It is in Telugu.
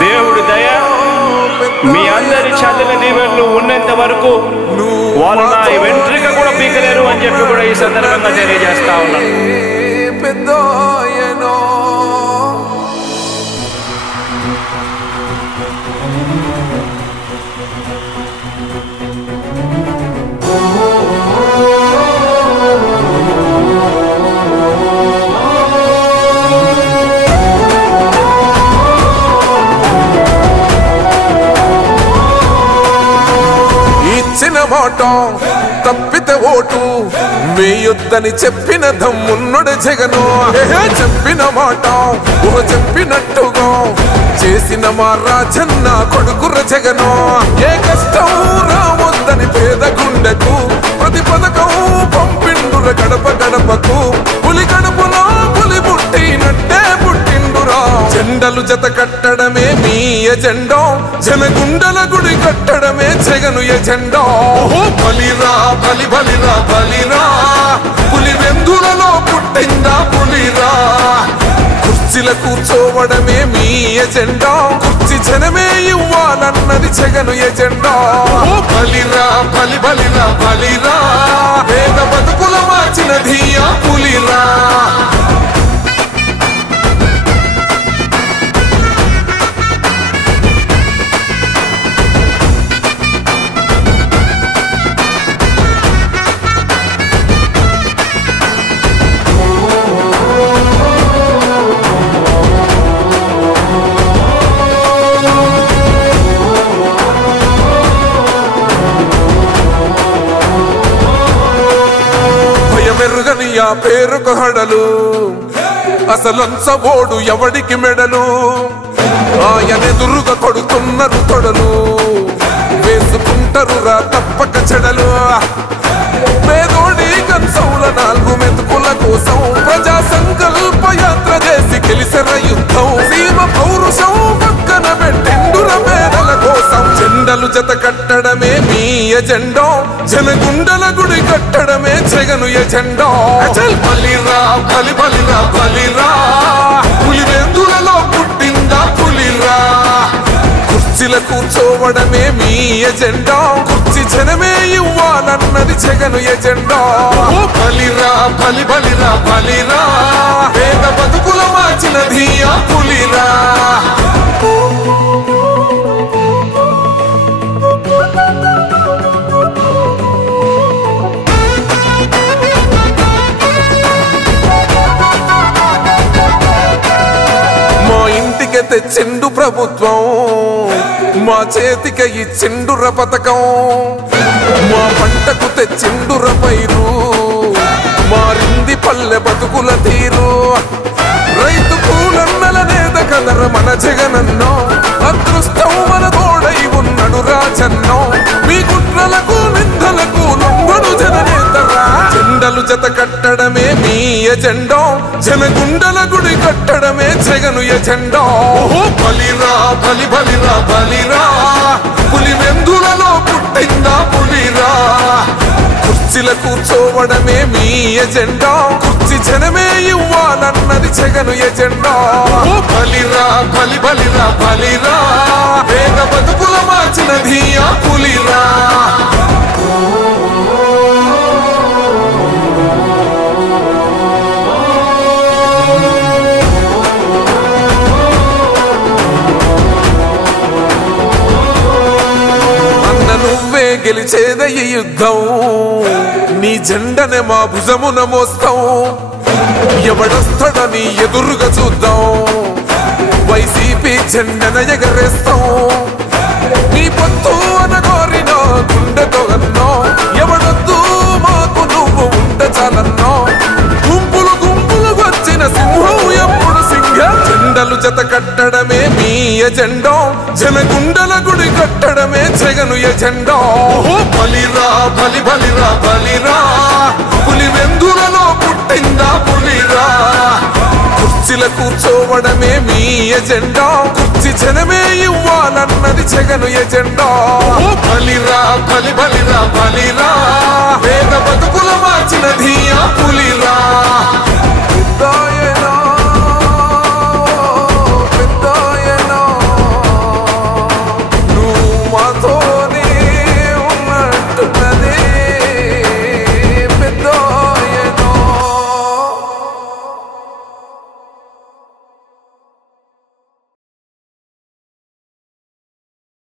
దేవుడి దయ మీ అందరి చల్లని దీవెనలు ఉన్నంత వరకు వాళ్ళు నా వెంట్రుక కూడా పీకలేరు అని చెప్పి కూడా ఈ సందర్భంగా తెలియజేస్తా ఉన్నాను. తప్పితే ఓటు వేయొద్దని చెప్పిన దమ్మున్నడు జగను. చెప్పిన మాట చెప్పినట్టుగా చేసిన మా రాజన్న కొడుకుర జగను. ఏ కష్టం రావద్దని పేద గుండెకు ప్రతి పథకం పంపిండుర గడప గడపకు. పులి గడపలో పులి పుట్టినట్టే పుట్టిండురా. జెండలు జత కట్టడమే మీ ఎజెండా, జనగుండల గుడి కట్టడమే జగను ఎజెండా. బలిరా బలి బలిరా బలిరా, పులి వెందులలో పుట్టిందా పులిరా. కుర్చీల కూర్చోవడమే మీ ఎజెండా, కుర్చీ జనమే ఇవ్వాలన్నది జగను ఎజెండా. బలిరా బలి బలిరా బలిరా, పేద బతుకుల మార్చినది ఆ పులిరా. మెరుగనియా పేరుకు హడలు, అసలంచబోడు ఎవడికి మెడలు. ఆయనెదురుగా కొడుతున్నారు తొడలు, వేసుకుంటారు రా తప్పక చెడలు. పేదోడి కంచౌల 4 మెతుకుల కోసం ప్రజా సంకల్ప యాత్ర చేసి గెలిసెర యుద్ధం. సీమ పౌరుషం పక్కన పెట్టిండుర పేదల కోసం. జెండలు జత కట్టడమే మీ ఎజెండా, జనగుండల గుడి కట్టడమే జగను ఎజెండా. బలిరా బలి బలిరా బలిరా, పులి వెందులలో పుట్టిందా పులిరా. కుర్చీల కూర్చోవడమే మీ ఎజెండా, కుర్చీ జనమే ఇవ్వాలన్నది జగను ఎజెండా. బలిరా బలి బలిరా బలిరా, పేద బతుకుల మార్చినది ఆ పులిరా. తెచ్చిండు ప్రభుత్వం, మా చేతికి ఇచ్చిండుర పథకం. మా పంటకు తెచ్చిండుర పైరు, మారింది పల్లె బతుకుల తీరు. రైతు కూలన్నల నేత కదర మన జగనన్నో, అదృష్టం మన తోడై ఉన్నడు రాజన్నో. మీ కుట్రలకు నిందలకు లొంగడు జననేతరా. జెండలు జత కట్టడమే మీ ఎజెండా, జనగుండల గుడి కట్టడమే జగను ఎజెండా. బలిరా బలి బలిరా బలిరా, పులి వెందులలో పుట్టిందా పులిరా. కుర్చీల కూర్చోవడమే మీ ఎజెండా, కుర్చీ జనమే ఇవ్వాలన్నది జగను ఎజెండా. బలిరా బలి బలిరా బలిరా, పేద బతుకుల మార్చినది ఆ పులిరా. గెలిచేద ఈ యుద్ధం, నీ జెండనే మా భుజమున మోస్తాం. ఎవడొస్తాడని ఎదురుగా చూద్దాం, వైసీపీ జెండన ఎగరేస్తాం. నీ పొత్తు అనగోరిన గుండెతో అన్నో, ఎవడొద్దు మాకు నువ్వు ఉంటే చాలన్నో. గుంపులు గుంపులు వచ్చిన సింహం ఎప్పుడు సింహ. జెండలు జత కట్టడమే మీ ఎజెండా, జనగుండల గుడి కట్టడమే జగను ఎజెండా. బలిరా బలి బలిరా బలిరా, పులి వెందులలో పుట్టిందా పులిరా. కుర్చీల కూర్చోవడమే మీ ఎజెండా, కుర్చీ జనమే ఇవ్వాలన్నది జగను ఎజెండా. బలిరా బలి బలిరా బలిరా, పేద బతుకుల మార్చినది ఆ పులిరా.